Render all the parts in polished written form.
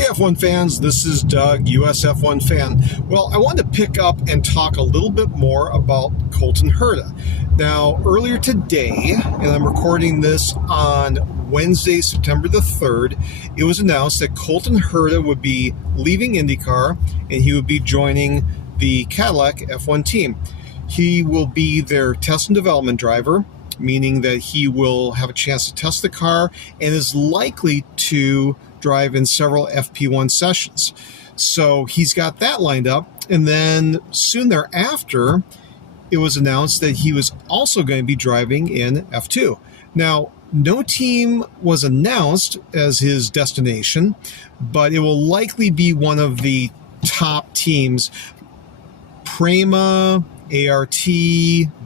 Hey F1 fans, this is Doug, US F1 fan. Well, I wanted to pick up and talk a little bit more about Colton Herta. Now, earlier today, and I'm recording this on Wednesday, September the 3rd, it was announced that Colton Herta would be leaving IndyCar and he would be joining the Cadillac F1 team. He will be their test and development driver, meaning that he will have a chance to test the car and is likely to drive in several FP1 sessions. So he's got that lined up. And then soon thereafter, it was announced that he was also going to be driving in F2. Now, no team was announced as his destination, but it will likely be one of the top teams. Prema, ART,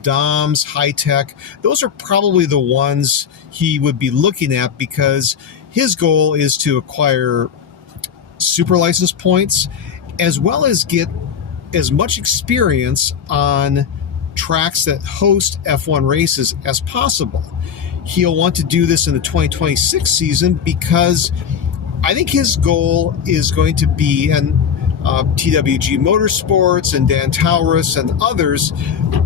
DOMS, High Tech, those are probably the ones he would be looking at because his goal is to acquire super license points as well as get as much experience on tracks that host F1 races as possible. He'll want to do this in the 2026 season because I think his goal is going to be, and TWG Motorsports and Dan Taurus and others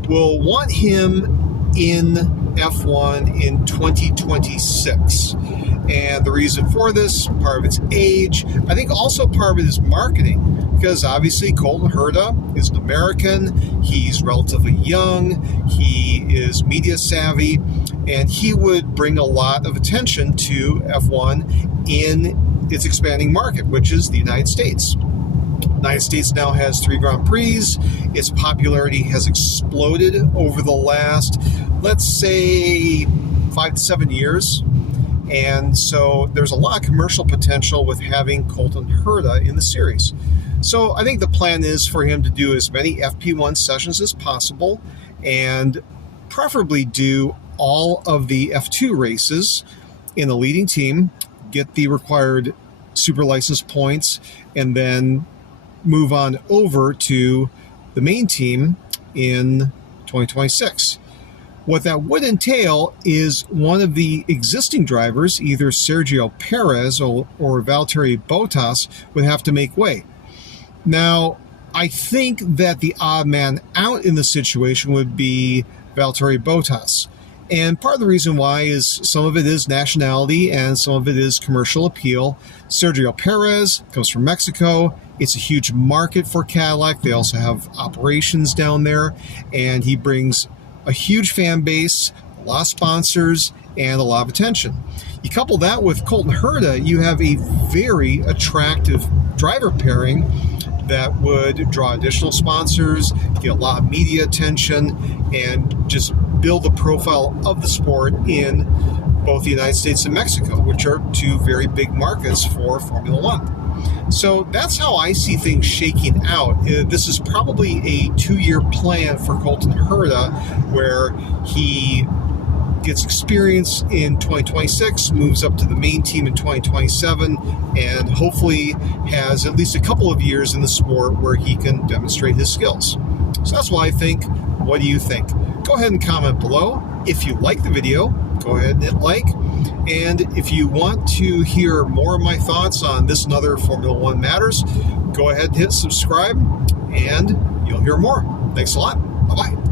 will want him in F1 in 2026. And the reason for this, part of it's age. I think also part of it is marketing, because obviously Colton Herta is an American. He's relatively young. He is media savvy, and he would bring a lot of attention to F1 in its expanding market, which is the United States. The United States now has 3 Grand Prix. Its popularity has exploded over the last, let's say, 5 to 7 years. And so there's a lot of commercial potential with having Colton Herta in the series. So I think the plan is for him to do as many FP1 sessions as possible and preferably do all of the F2 races in the leading team, get the required super license points, and then move on over to the main team in 2026. What that would entail is one of the existing drivers, either Sergio Perez or Valtteri Bottas, would have to make way. Now, I think that the odd man out in the situation would be Valtteri Bottas. And part of the reason why is some of it is nationality and some of it is commercial appeal. Sergio Perez comes from Mexico. It's a huge market for Cadillac. They also have operations down there, and he brings a huge fan base, a lot of sponsors, and a lot of attention. You couple that with Colton Herta, you have a very attractive driver pairing that would draw additional sponsors, get a lot of media attention, and just build the profile of the sport in both the United States and Mexico, which are 2 very big markets for Formula One. So that's how I see things shaking out. This is probably a 2-year plan for Colton Herta, where he gets experience in 2026, moves up to the main team in 2027, and hopefully has at least a couple of years in the sport where he can demonstrate his skills. So that's what I think. What do you think? Go ahead and comment below. If you like the video, go ahead and hit like. And if you want to hear more of my thoughts on this and other Formula One matters, go ahead and hit subscribe, and you'll hear more. Thanks a lot. Bye-bye.